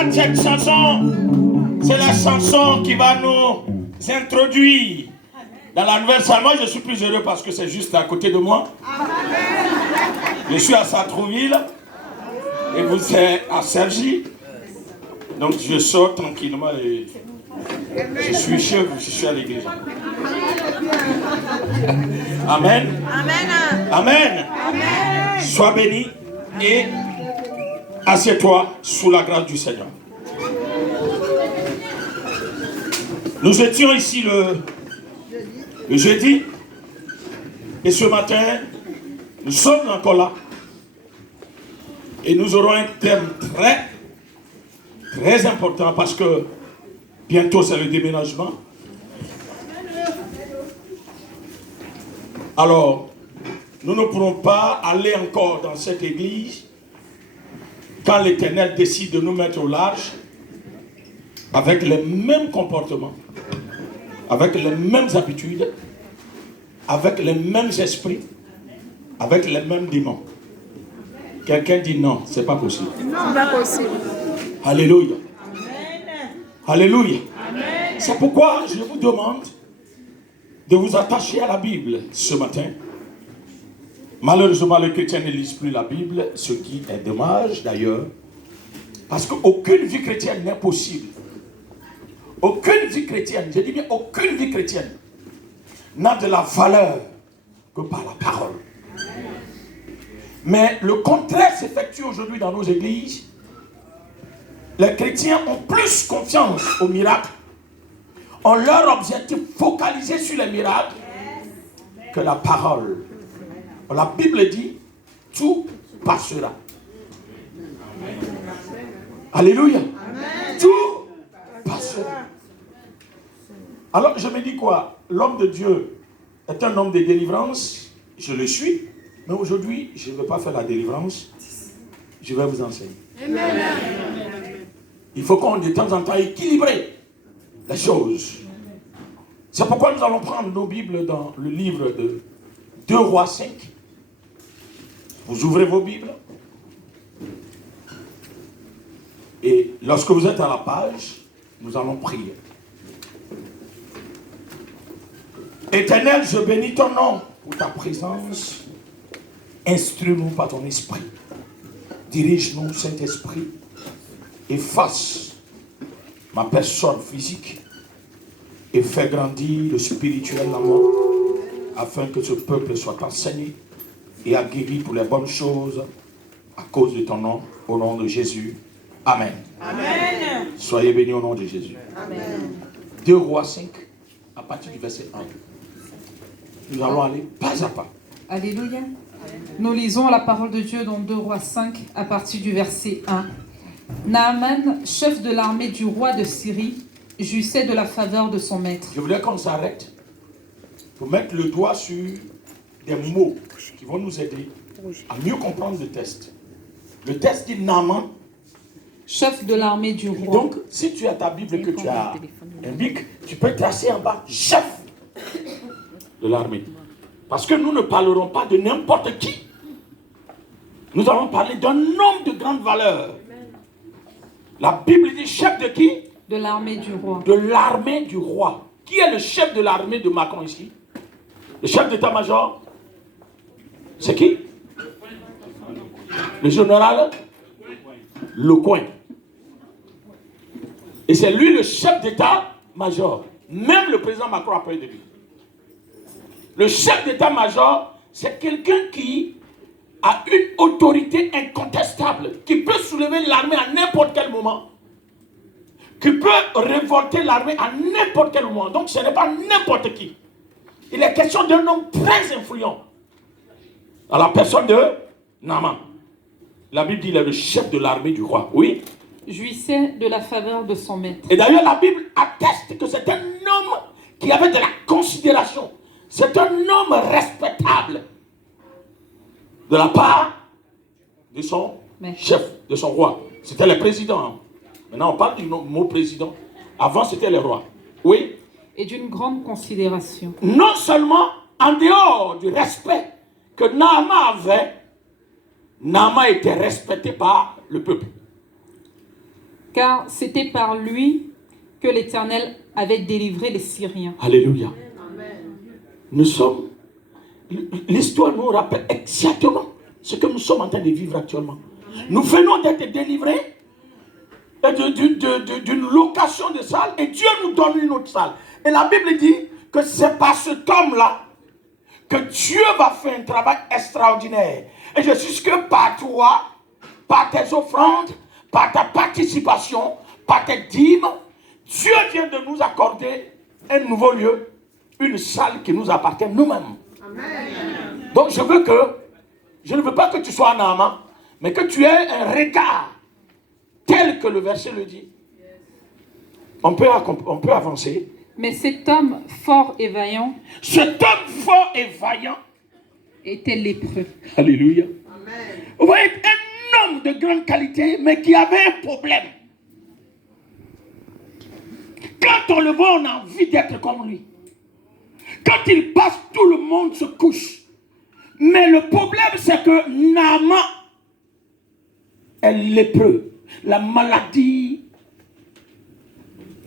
regarde cette chanson. C'est la chanson qui va nous introduire dans la nouvelle salle. Moi, je suis plus heureux parce que c'est juste à côté de moi. Je suis à Sartrouville et vous êtes à Cergy. Donc, je sors tranquillement et je suis chez vous, je suis à l'église. Amen. Amen. Amen. Amen. Sois béni et assieds-toi sous la grâce du Seigneur. Nous étions ici le jeudi et ce matin, nous sommes encore là et nous aurons un thème très important parce que bientôt c'est le déménagement. Alors, nous ne pourrons pas aller encore dans cette église quand l'Éternel décide de nous mettre au large avec les mêmes comportements, avec les mêmes habitudes, avec les mêmes esprits, avec les mêmes démons. Quelqu'un dit non, c'est pas possible. Non, pas possible. Alléluia. Amen. Alléluia. Amen. C'est pourquoi je vous demande de vous attacher à la Bible ce matin. Malheureusement, les chrétiens ne lisent plus la Bible, ce qui est dommage d'ailleurs, parce qu'aucune vie chrétienne n'est possible. Aucune vie chrétienne, je dis bien aucune vie chrétienne, n'a de la valeur que par la parole. Mais le contraire s'effectue aujourd'hui dans nos églises. Les chrétiens ont plus confiance aux miracles, ont leur objectif focalisé sur les miracles que la parole. La Bible dit, tout passera. Alléluia. Tout passera. Alors je me dis quoi? L'homme de Dieu est un homme de délivrance, je le suis, mais aujourd'hui je ne veux pas faire la délivrance, je vais vous enseigner. Amen. Il faut qu'on de temps en temps équilibre les choses. C'est pourquoi nous allons prendre nos Bibles dans le livre de 2 Rois 5. Vous ouvrez vos Bibles. Et lorsque vous êtes à la page, nous allons prier. Éternel, je bénis ton nom pour ta présence. Instruis-nous par ton esprit. Dirige-nous, Saint-Esprit. Efface ma personne physique et fais grandir le spirituel en moi afin que ce peuple soit enseigné et aguerri pour les bonnes choses à cause de ton nom, au nom de Jésus. Amen. Amen. Soyez bénis au nom de Jésus. Amen. 2 Rois 5, à partir du verset 1. Nous allons aller pas à pas. Alléluia. Nous lisons la parole de Dieu dans 2 Rois 5, à partir du verset 1. Naaman, chef de l'armée du roi de Syrie, jouissait de la faveur de son maître. Je voudrais qu'on s'arrête pour mettre le doigt sur des mots qui vont nous aider à mieux comprendre le texte. Le texte dit Naaman. Chef de l'armée du roi. Donc, si tu as ta Bible que tu as un bic, tu peux tracer en bas chef de l'armée. Parce que nous ne parlerons pas de n'importe qui. Nous allons parler d'un homme de grande valeur. La Bible dit chef de qui? De l'armée du roi. De l'armée du roi. Qui est le chef de l'armée de Macron ici? Le chef d'état-major? C'est qui? Le général Lecoin. Et c'est lui le chef d'état-major. Même le président Macron a parlé de lui. Le chef d'état-major, c'est quelqu'un qui a une autorité incontestable, qui peut soulever l'armée à n'importe quel moment, qui peut révolter l'armée à n'importe quel moment. Donc ce n'est pas n'importe qui. Il est question d'un homme très influent, à la personne de Naaman. La Bible dit qu'il est le chef de l'armée du roi. Oui. Jouissait de la faveur de son maître. Et d'ailleurs, la Bible atteste que c'est un homme qui avait de la considération. C'est un homme respectable de la part de son chef, de son roi. C'était le président. Maintenant, on parle du mot président. Avant, c'était le roi. Oui. Et d'une grande considération. Non seulement en dehors du respect que Naaman avait, Naaman était respecté par le peuple. car c'était par lui que l'Éternel avait délivré les Syriens. Alléluia. Nous sommes... L'histoire nous rappelle exactement ce que nous sommes en train de vivre actuellement. Nous venons d'être délivrés d'une location de salle et Dieu nous donne une autre salle. Et la Bible dit que c'est par cet homme-là que Dieu va faire un travail extraordinaire. Et je suis sûr que par toi, par tes offrandes, par ta participation, par tes dîmes, Dieu vient de nous accorder un nouveau lieu, une salle qui nous appartient nous-mêmes. Amen. Donc je ne veux pas que tu sois un amant, mais que tu aies un regard tel que le verset le dit. On peut avancer. Mais cet homme fort et vaillant, était lépreux. Alléluia. Amen. Vous voyez, un homme de grande qualité, mais qui avait un problème. Quand on le voit, on a envie d'être comme lui. Quand il passe, tout le monde se couche. Mais le problème, c'est que Naaman est lépreux. La maladie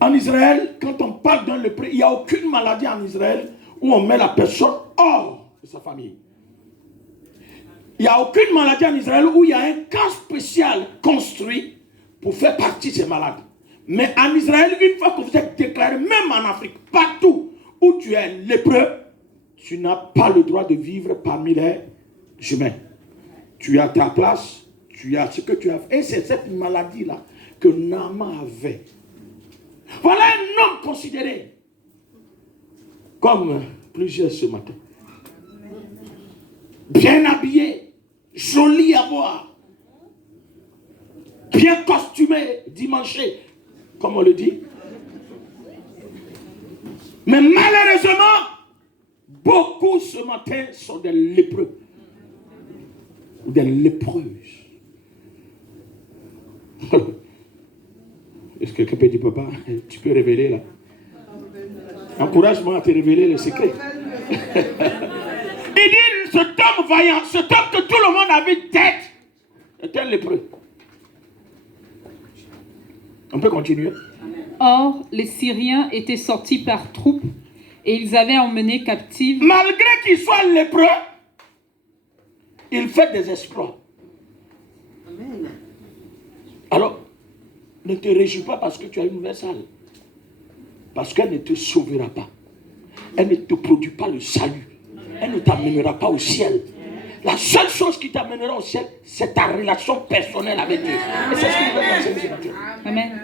en Israël, quand on parle d'un lépreux, il n'y a aucune maladie en Israël où on met la personne hors de sa famille. Il n'y a aucune maladie en Israël où il y a un camp spécial construit pour faire partie de ces malades. Mais en Israël, une fois que vous êtes déclaré, même en Afrique, partout où tu es lépreux, tu n'as pas le droit de vivre parmi les humains. Tu as ta place, tu as ce que tu as fait. Et c'est cette maladie-là que Naaman avait. Voilà un homme considéré comme plusieurs ce matin. Bien habillé, joli à voir, bien costumé, dimanché, comme on le dit. Mais malheureusement, beaucoup ce matin sont des lépreux ou des lépreuses. Est-ce que quelqu'un peut dire, papa, tu peux révéler là? Encourage-moi à te révéler le secret. Il dit, cet homme vaillant, cet homme que tout le monde avait tête, est un lépreux. On peut continuer. Or, les Syriens étaient sortis par troupes et ils avaient emmené captive. Malgré qu'il soit lépreux, il fait des exploits. Amen. Alors, ne te réjouis pas parce que tu as une nouvelle salle. Parce qu'elle ne te sauvera pas. Elle ne te produit pas le salut. Elle ne t'amènera pas au ciel. La seule chose qui t'amènera au ciel, c'est ta relation personnelle avec Dieu. Et c'est ce que je veux penser ce matin. Amen.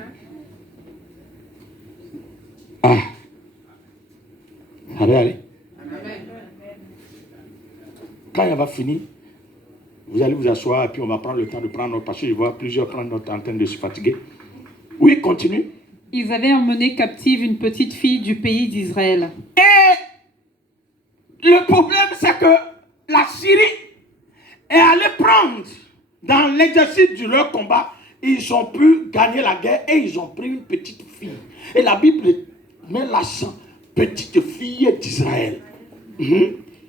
Ah. Allez. Quand il va finir, vous allez vous asseoir et puis on va prendre le temps de prendre notre parce que je vois plusieurs prendre notre temps en train de se fatiguer. Oui, continue. Ils avaient emmené captive une petite fille du pays d'Israël. Et le problème, c'est que la Syrie est allée prendre dans l'exercice de leur combat, ils ont pu gagner la guerre et ils ont pris une petite fille. Et la Bible met l'accent, petite fille d'Israël.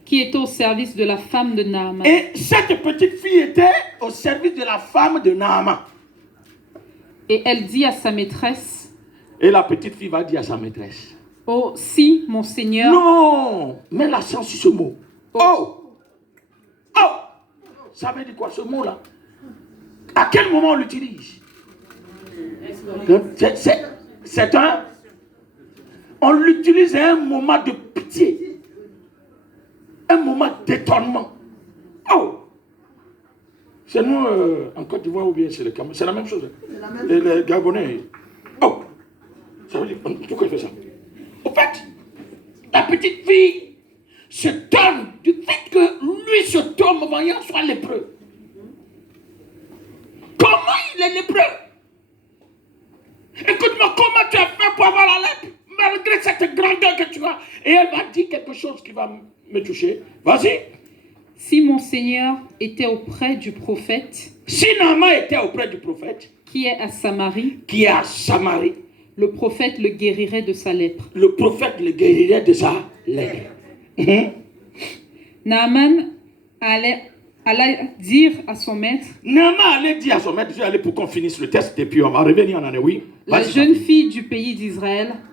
Qui était au service de la femme de Naaman. Et cette petite fille était au service de la femme de Naaman. Et elle dit à sa maîtresse. Et la petite fille va dire à sa maîtresse. Oh, si, mon Seigneur. Non, mets l'accent sur ce mot. Oh. Ça veut dire quoi ce mot-là? À quel moment on l'utilise? C'est un... On l'utilise à un moment de pitié. Un moment d'étonnement. Oh! C'est nous en Côte d'Ivoire ou bien c'est le Cameroun. C'est la même chose. Les Gabonais. Oh! Ça veut dire... Pourquoi il fait ça? Au fait, la petite fille se donne du fait que lui, cet homme voyant, soit lépreux. Comment il est lépreux? Écoute-moi, comment tu as fait pour avoir la lèpre malgré cette grandeur que tu as? Et elle va dire quelque chose qui va me toucher. Vas-y. Si mon Seigneur était auprès du prophète. Si Naaman était auprès du prophète. Qui est à Samarie. Le prophète le guérirait de sa lèpre. Le prophète le guérirait de sa lèpre. Naaman allait alla dire à son maître, Naaman allait dire à son maître, je vais aller pour qu'on finisse le test et puis on va revenir en année, oui. la Vas-y, jeune fille du pays d'Israël